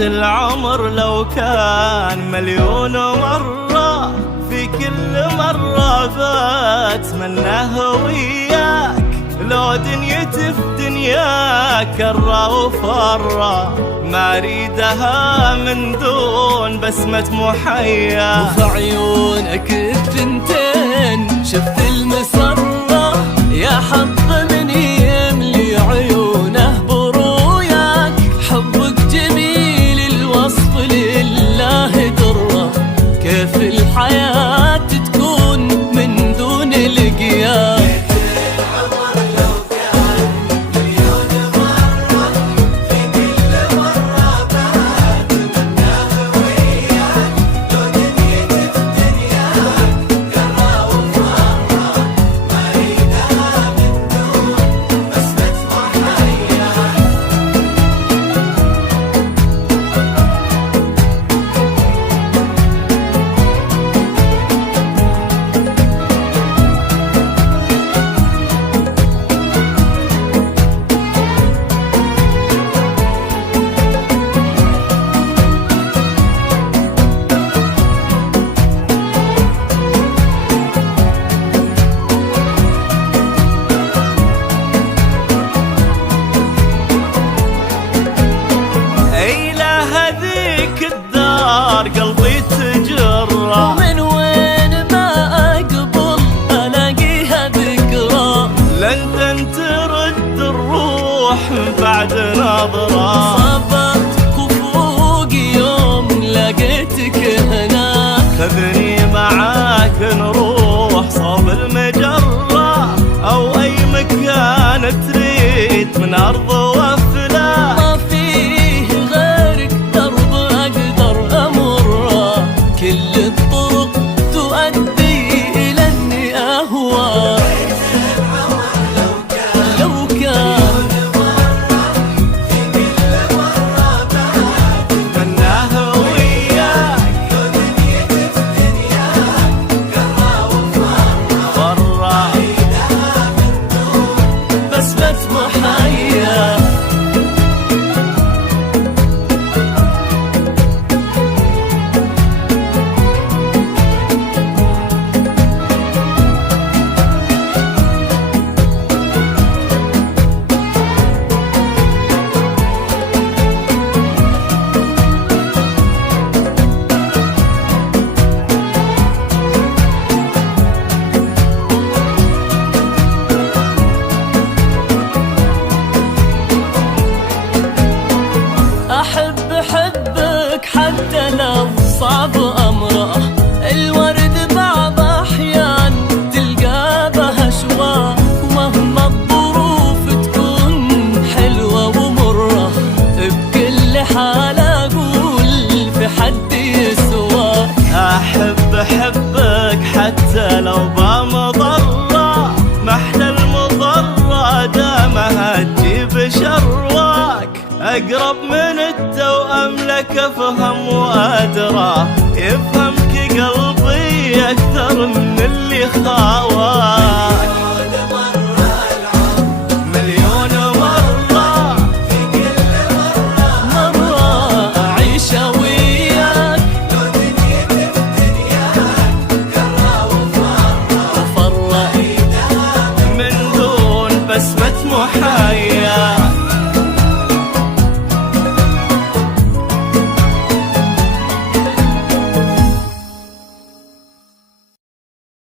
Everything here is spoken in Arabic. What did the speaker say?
العمر لو كان مليون مرة، في كل مرة بتمناه وياك. لو دنيتي في دنياك كرة وفرة، ما اريدها من دون بسمة محيا. وفي عيونك الثنتين شفت المسرة، يا حظ من يملي عيونه بروياك. حبك جميل الوصف لله درة، كيف الحياة تكون من دون لقياك. قلبي تجرى، ومن وين ما أقبل ألاقيها ذكرى. لندن ترد الروح بعد نظرة. صبرت كفوق يوم لقيتك هناك، خذني معاك نروح صوب المجرة، أو أي مكان تريد من أرض وفلاك. ما فيه غيرك درب أقدر أمره، كل الطرق تؤدي إلى أني أهواك. لو كان مناه وياك، برا بسمة محيا. حبك حتى لو صعب أمره، الورد بعض أحيان تلقى بها شواء. ومهما الظروف تكون حلوة ومرة، بكل حال أقول في حد يسوى. أحبك حتى لو بمضرة، محلى المضرة دامها تجيب شرواك. أقرب من التوأم لك أفهم وأدرى، يفهمك قلبي أكثر من اللي خاواك.